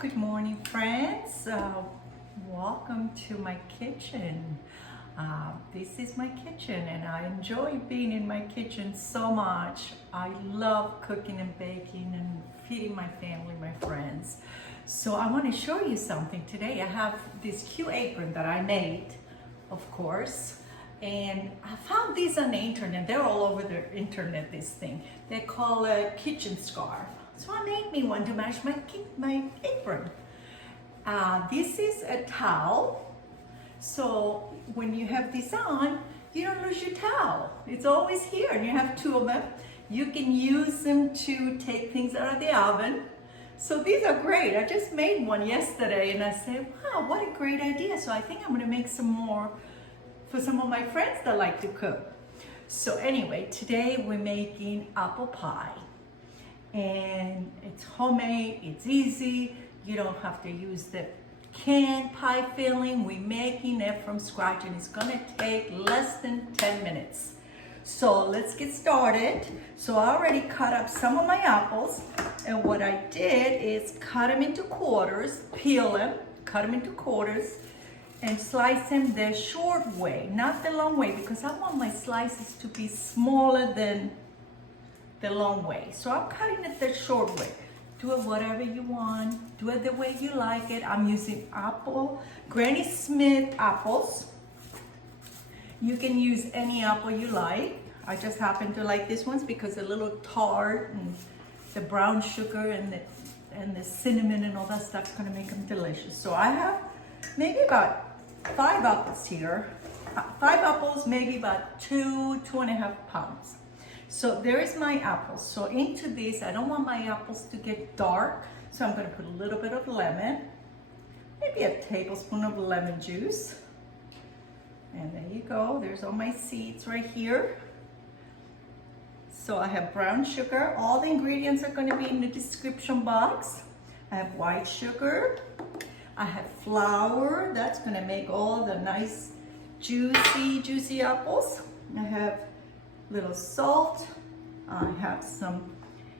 Good morning, friends. Welcome to my kitchen. This is my kitchen and I enjoy being in my kitchen so much. I love cooking and baking and feeding my family, my friends. So I want to show you something today. I have this cute apron that I made, of course. And I found these on the internet. They're all over the internet, this thing. They call a kitchen scarf. So I made me one to match my apron. This is a towel. So when you have this on, you don't lose your towel. It's always here and you have two of them. You can use them to take things out of the oven. So these are great. I just made one yesterday and I said, wow, what a great idea. So I think I'm gonna make some more for some of my friends that like to cook. So anyway, today we're making apple pie. And it's homemade, it's easy. You don't have to use the canned pie filling. We're making it from scratch and it's gonna take less than 10 minutes. So let's get started. So I already cut up some of my apples. And what I did is cut them into quarters, peel them, cut them into quarters, and slice them the short way, not the long way, because I want my slices to be smaller than the long way. So I'm cutting it the short way. Do it whatever you want. Do it the way you like it. I'm using Granny Smith apples. You can use any apple you like. I just happen to like this ones because a little tart and the brown sugar and the cinnamon and all that stuff's gonna make them delicious. So I have maybe about 5 apples here. 5 apples, maybe about 2.5 pounds. So there is my apples. So into this, I don't want my apples to get dark. So I'm gonna put a little bit of lemon, maybe a tablespoon of lemon juice. And there you go, there's all my seeds right here. So I have brown sugar. All the ingredients are gonna be in the description box. I have white sugar. I have flour. That's gonna make all the nice, juicy apples. I have little salt. I have some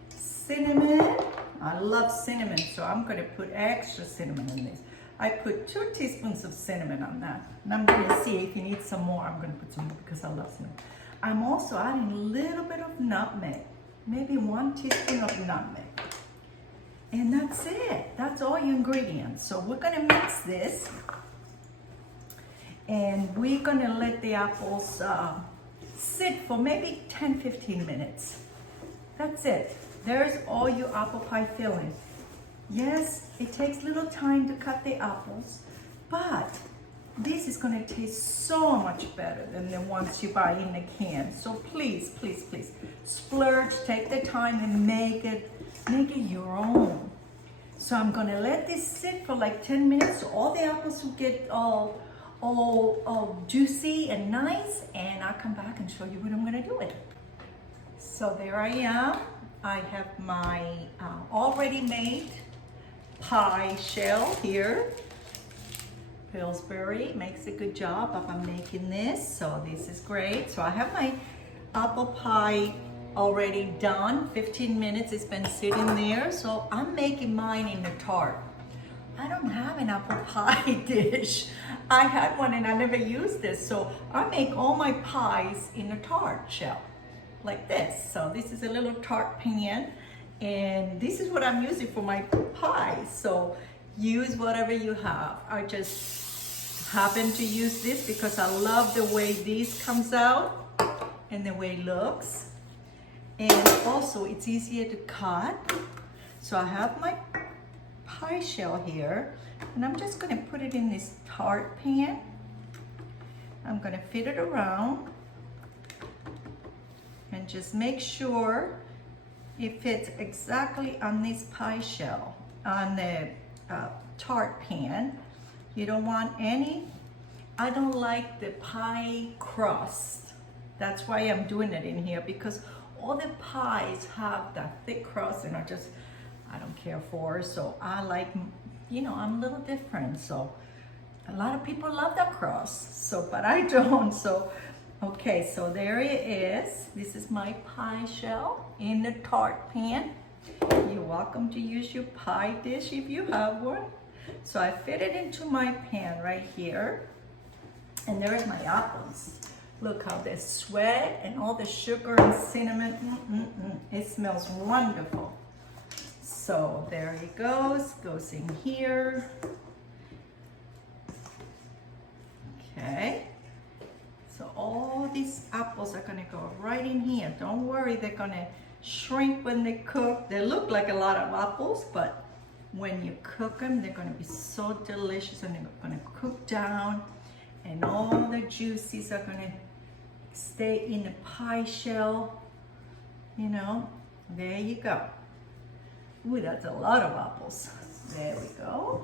cinnamon. I love cinnamon, so I'm gonna put extra cinnamon in this. I put 2 teaspoons of cinnamon on that. And I'm gonna see if you need some more, I'm gonna put some more because I love cinnamon. I'm also adding a little bit of nutmeg, maybe 1 teaspoon of nutmeg. And that's it, that's all your ingredients. So we're gonna mix this and we're gonna let the apples sit for maybe 10-15 minutes. That's it. There's all your apple pie filling. Yes, it takes a little time to cut the apples, but this is gonna taste so much better than the ones you buy in the can. So please, please, please, splurge, take the time and make it your own. So I'm gonna let this sit for like 10 minutes so all the apples will get all juicy and nice, and I'll come back and show you what I'm gonna do with it. So there I am. I have my already made pie shell here. Pillsbury makes a good job of making this, so this is great. So I have my apple pie already done. 15 minutes it's been sitting there. So I'm making mine in the Tart. I don't have an apple pie dish. I had one and I never used this. So I make all my pies in a Tart shell, like this. So this is a little Tart pan and this is what I'm using for my pies. So use whatever you have. I just happen to use this because I love the way this comes out and the way it looks. And also it's easier to cut. So I have my pie shell here and I'm just going to put it in this Tart pan. I'm going to fit it around and just make sure it fits exactly on this pie shell on the Tart pan. You don't want any, I don't like the pie crust. That's why I'm doing it in here, because all the pies have that thick crust and I don't care for. So I like, you know, I'm a little different. So a lot of people love that crust, so, but I don't. So, okay, so there it is. This is my pie shell in the Tart pan. You're welcome to use your pie dish if you have one. So I fit it into my pan right here. And there's my apples. Look how they sweat and all the sugar and cinnamon. It smells wonderful. So there it goes in here. Okay. So all these apples are gonna go right in here. Don't worry, they're gonna shrink when they cook. They look like a lot of apples, but when you cook them, they're gonna be so delicious and they're gonna cook down and all the juices are gonna stay in the pie shell. You know, there you go. Ooh, that's a lot of apples. There we go.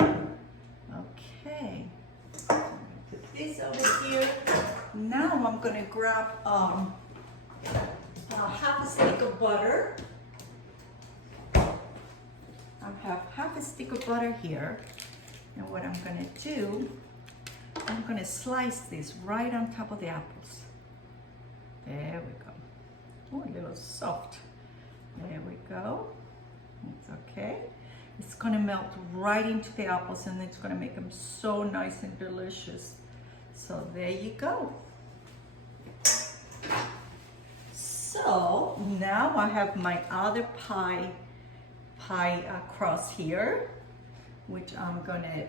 Okay. Put this over here. Now I'm gonna grab half a stick of butter. I have half a stick of butter here. And what I'm gonna do, I'm gonna slice this right on top of the apples. There we go. Oh, a little soft. There we go. It's okay. It's gonna melt right into the apples and it's gonna make them so nice and delicious. So there you go. So now I have my other pie crust here, which I'm gonna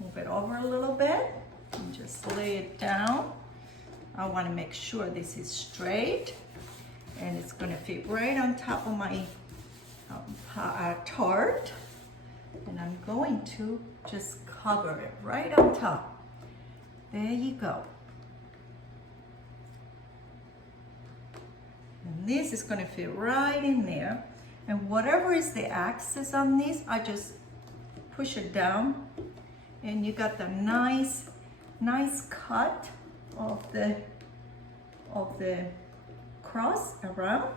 move it over a little bit and just lay it down. I wanna make sure this is straight and it's gonna fit right on top of my tart. And I'm going to just cover it right on top. There you go. And this is gonna fit right in there. And whatever is the axis on this, I just push it down and you got the nice cut of the crust around.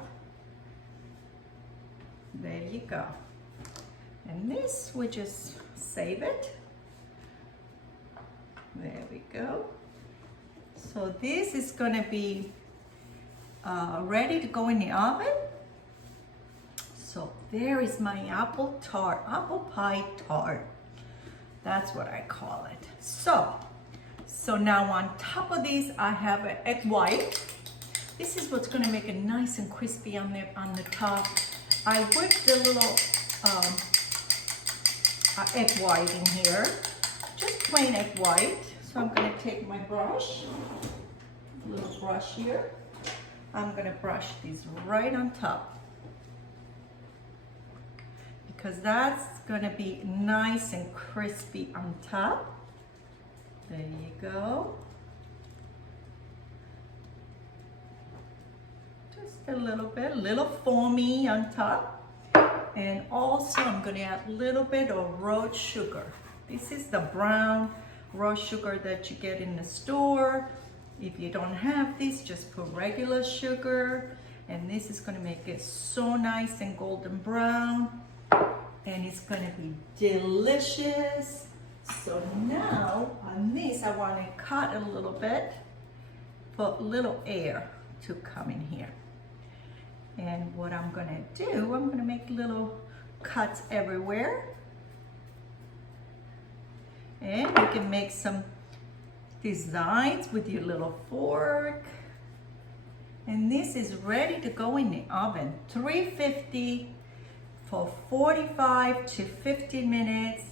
There you go. And this, we just save it. There we go. So this is gonna be ready to go in the oven. So there is my apple pie tart. That's what I call it. So now on top of these, I have an egg white. This is what's gonna make it nice and crispy on the top. I whipped a little egg white in here, just plain egg white. So I'm gonna take my brush, little brush here. I'm gonna brush these right on top because that's gonna be nice and crispy on top. There you go. Just a little bit, a little foamy on top. And also I'm gonna add a little bit of road sugar. This is the brown road sugar that you get in the store. If you don't have this, just put regular sugar. And this is gonna make it so nice and golden brown. And it's gonna be delicious. So now on this, I wanna cut a little bit for a little air to come in here. And what I'm gonna do, I'm gonna make little cuts everywhere. And you can make some designs with your little fork. And this is ready to go in the oven, 350 for 45 to 50 minutes.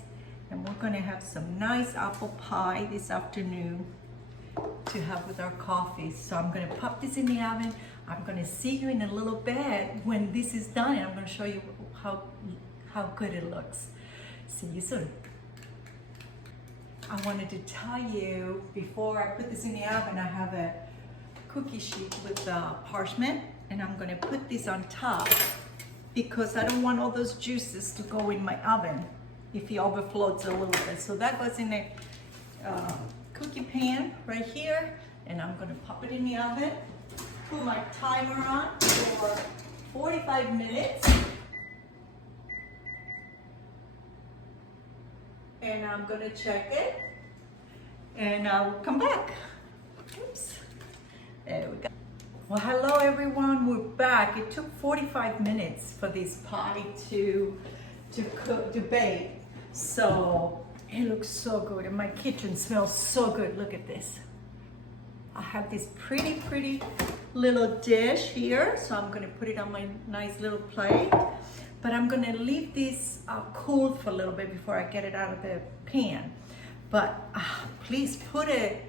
And we're gonna have some nice apple pie this afternoon to have with our coffee. So I'm gonna pop this in the oven. I'm gonna see you in a little bit when this is done, and I'm gonna show you how good it looks. See you soon. I wanted to tell you, before I put this in the oven, I have a cookie sheet with parchment, and I'm gonna put this on top because I don't want all those juices to go in my oven if it overflows a little bit. So that goes in a cookie pan right here, and I'm gonna pop it in the oven, put my timer on for 45 minutes, and I'm gonna check it, and I'll come back. Oops, there we go. Well, hello everyone, we're back. It took 45 minutes for this pie to bake. So it looks so good and my kitchen smells so good. Look at this. I have this pretty little dish here. So I'm gonna put it on my nice little plate. But I'm gonna leave this cool for a little bit before I get it out of the pan. But please put a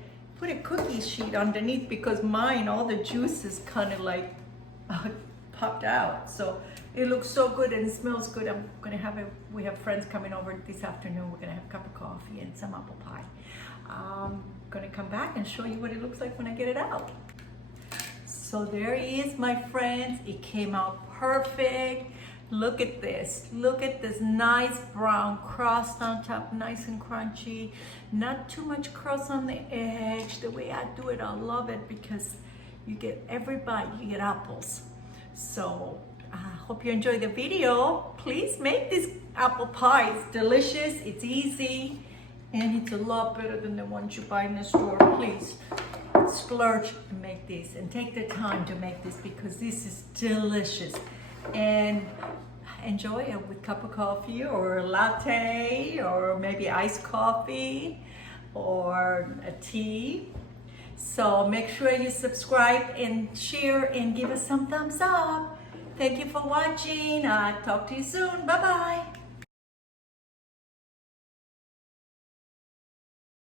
cookie sheet underneath because mine, all the juices kind of like popped out. So it looks so good and it smells good. I'm gonna have we have friends coming over this afternoon. We're gonna have a cup of coffee and some apple pie. I'm gonna come back and show you what it looks like when I get it out. So there it is, my friends. It came out perfect. Look at this. Look at this nice brown crust on top, nice and crunchy. Not too much crust on the edge. The way I do it, I love it because you get every bite, you get apples. So I hope you enjoy the video. Please make this apple pie. It's delicious, it's easy, and it's a lot better than the ones you buy in the store. Please splurge and make this and take the time to make this because this is delicious. And enjoy it with a cup of coffee or a latte or maybe iced coffee or a tea. So make sure you subscribe and share and give us some thumbs up. Thank you for watching. Talk to you soon. Bye-bye.